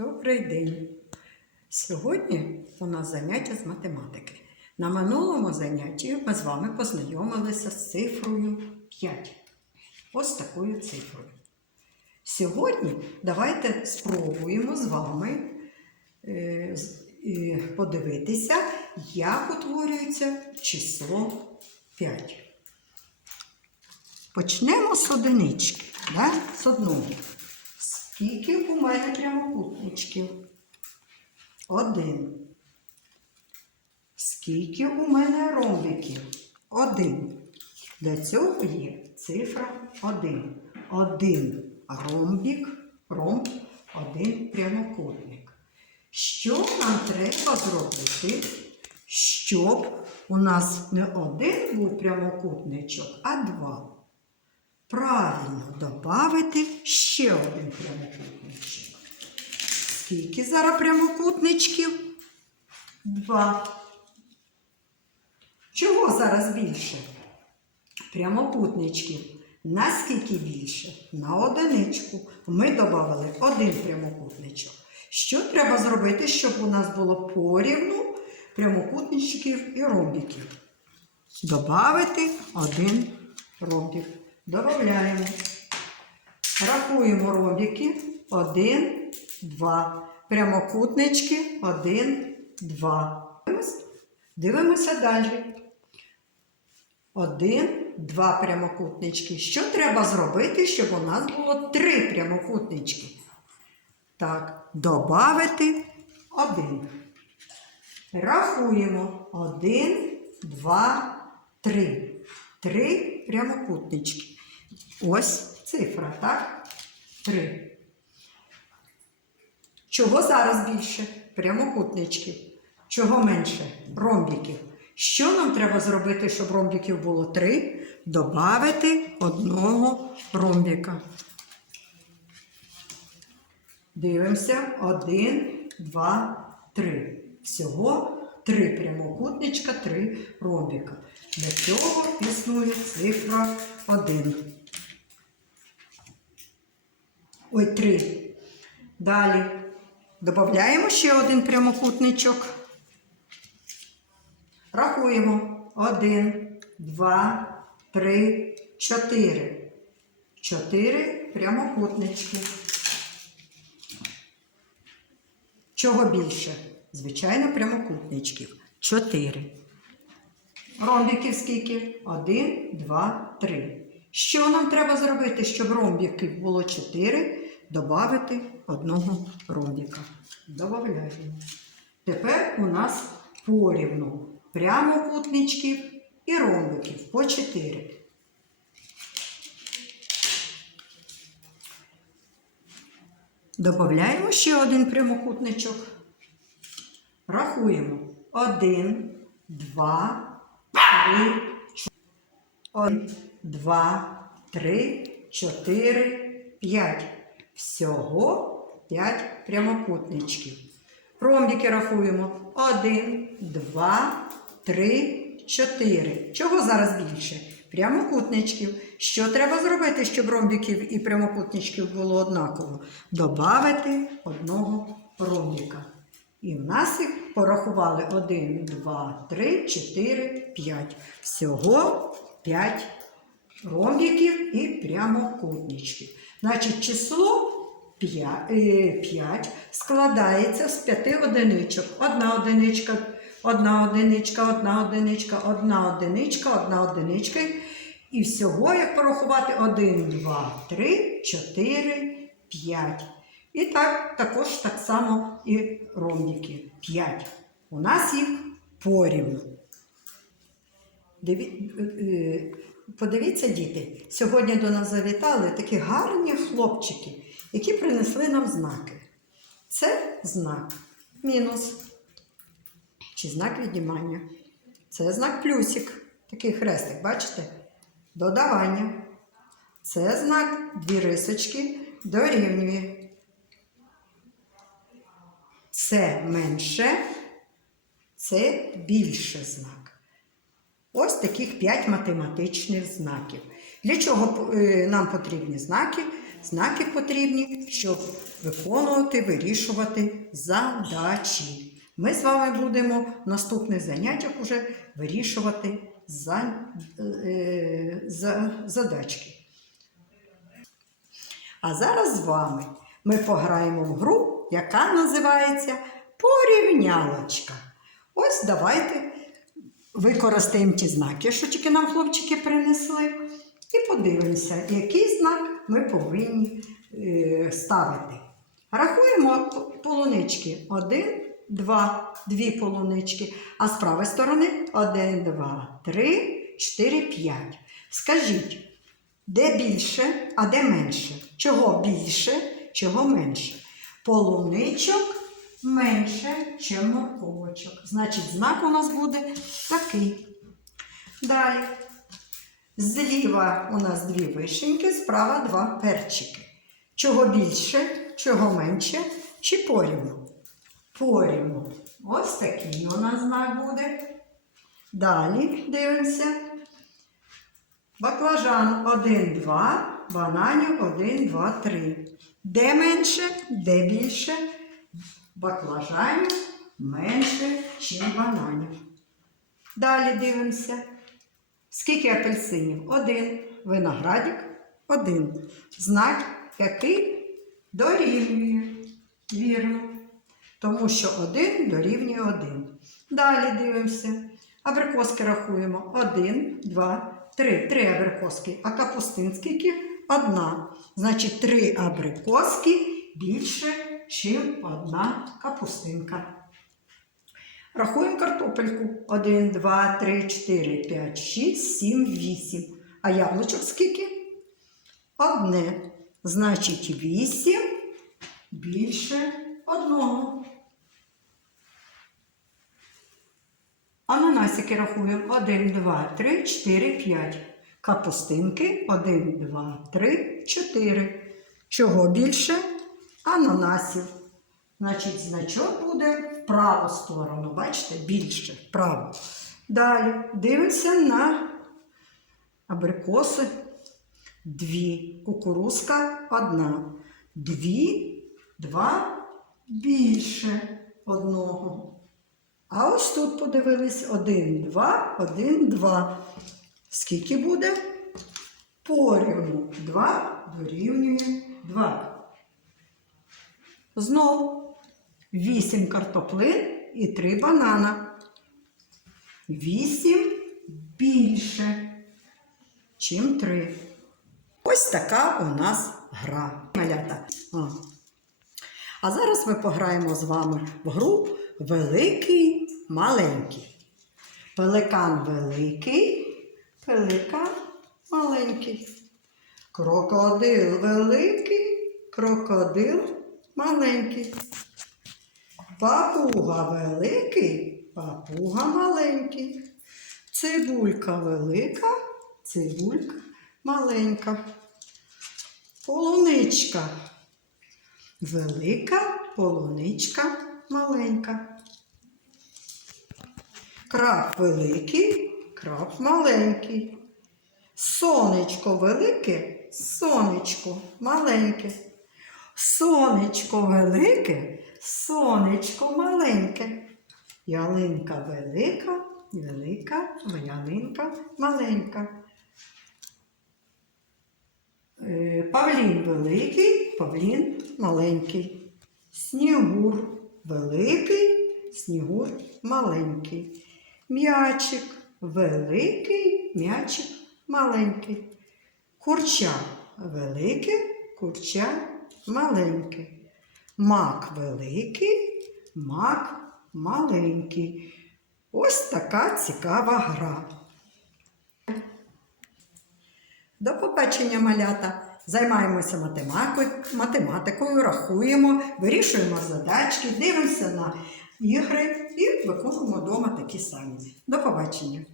Добрий день! Сьогодні у нас заняття з математики. На минулому занятті ми з вами познайомилися з цифрою 5. Ось такою цифрою. Сьогодні давайте спробуємо з вами е, е, подивитися, як утворюється число 5. Почнемо з одинички, да? з одного. Скільки у мене прямокутничків? Один. Скільки у мене ромбиків? Один. Для цього є цифра 1. Один ромбік, ромб, один прямокутник. Що нам треба зробити, щоб у нас не один був прямокутничок, а два? Правильно, додати ще один прямокутничок. Скільки зараз прямокутничків? Два. Чого зараз більше? Прямокутничків. Наскільки більше? На одиничку. Ми додали один прямокутничок. Що треба зробити, щоб у нас було порівну прямокутничків і ромбиків? Добавити один ромбик. Додаємо. Рахуємо ромбики. Один, два. Прямокутнички. Один, два. Дивимося далі. Один, два прямокутнички. Що треба зробити, щоб у нас було три прямокутнички? Так, добавити один. Рахуємо. Один, два, три. Три прямокутнички. Ось цифра, так? Три. Чого зараз більше? Прямокутничків. Чого менше? Ромбіків. Що нам треба зробити, щоб ромбіків було три? Добавити одного ромбіка. Дивимося. Один, два, три. Всього три прямокутничка, три ромбіка. Для цього існує цифра 1. Ой, 3. Далі. Додаємо ще один прямокутничок. Рахуємо. Один, два, три, чотири. Чотири прямокутнички. Чого більше? Звичайно, прямокутничків. Чотири. Ромбіків скільки? Один, два, три. Що нам треба зробити, щоб ромбіків було чотири? Добавити одного ромбіка. Добавляємо. Тепер у нас порівну прямокутничків і ромбиків по 4. Добавляємо ще один прямокутничок. Рахуємо 1, 2, дві, один, два, три, чотири, п'ять. Всього п'ять прямокутничків. Ромбіки рахуємо. Один, два, три, чотири. Чого зараз більше? Прямокутничків. Що треба зробити, щоб ромбіків і прямокутничків було однаково? Добавити одного ромбіка. І в нас їх порахували 1, 2, 3, 4, 5. Всього 5 ромбіків і прямокутничків. Значить, число 5, складається з 5 одиничок. Одна одиничка, одна одиничка, одна одиничка, одна одиничка, одна одиничка. І всього, як порахувати, 1, 2, 3, 4, 5. І так, також так само і ромбіки. 5. У нас їх порівну. Диві... е, Подивіться, діти, сьогодні до нас завітали такі гарні хлопчики, які принесли нам знаки. Це знак мінус чи знак віднімання. Це знак плюсик, такий хрестик, бачите? Додавання. Це знак дві рисочки дорівнює. Це менше, це більше знак. Ось таких 5 математичних знаків. Для чого е, нам потрібні знаки? знаки потрібні, щоб виконувати, вирішувати задачі. Ми з вами будемо в наступних заняттях уже вирішувати за, е, за, задачки. А зараз з вами ми пограємо в гру, яка називається Порівнялочка. Ось давайте використаємо ті знаки, що тільки нам хлопчики принесли, і подивимося, який знак ми повинні е, ставити. Рахуємо полунички. Один, два, дві полунички. А з правої сторони один, два, три, чотири, п'ять. Скажіть, де більше, а де менше? Чого більше, чого менше? Полуничок менше, ніж морковочок. Значить, знак у нас буде такий. Далі. Зліва у нас дві вишеньки, справа два перчики. Чого більше, чого менше, чи порівну? Порівну. Ось такий у нас знак буде. Далі дивимося. Баклажан 1, 2, бананів 1, 2, 3. Де менше, де більше? Баклажанів менше, ніж бананів. Далі дивимося. Скільки апельсинів? Один. Виноградик один. Знак, який дорівнює. Вірно. Тому що один дорівнює один. Далі дивимося. Абрикоски рахуємо. Один, два, три. Три абрикоски. А капустин скільки? Одна. Значить, три абрикоски більше, ніж одна капустинка. Рахуємо картопельку. 1, 2, 3, 4, 5, 6, 7, 8. А яблучок скільки? Одне. Значить, 8 більше одного. Ананасики рахуємо. 1, 2, 3, 4, 5. Капустинки 1, 2, 3, 4. Чого більше? Ананасів. Значить, значок буде в праву сторону. Бачите, більше вправо. Далі дивимося на абрикоси. Дві. Кукурузка одна. Дві, два більше одного. А ось тут подивились один, два, один, два. Скільки буде? Порівну. Два дорівнює два. Знову 8 картоплин і 3 банана. 8 більше, чим 3. Ось така у нас гра. Малята. А. а зараз ми пограємо з вами в гру Великий маленький. Пеликан великий, пеликан маленький. Крокодил великий, крокодил маленький. Папуга великий, папуга маленький. Цибулька велика, цибулька маленька. Полуничка велика, полуничка маленька. Краб великий, краб маленький. Сонечко велике, сонечко маленьке. Сонечко велике, сонечко маленьке. Ялинка велика, велика, ялинка маленька. Е, Павлін великий, павлін маленький. Снігур великий, снігур маленький. М'ячик великий, м'ячик маленький. Курча велике, курча маленьке. Мак великий, мак маленький. Ось така цікава гра. До побачення, малята! Займаємося математикою, математикою, рахуємо, вирішуємо задачки, дивимося на ігри і виконуємо вдома такі самі. До побачення!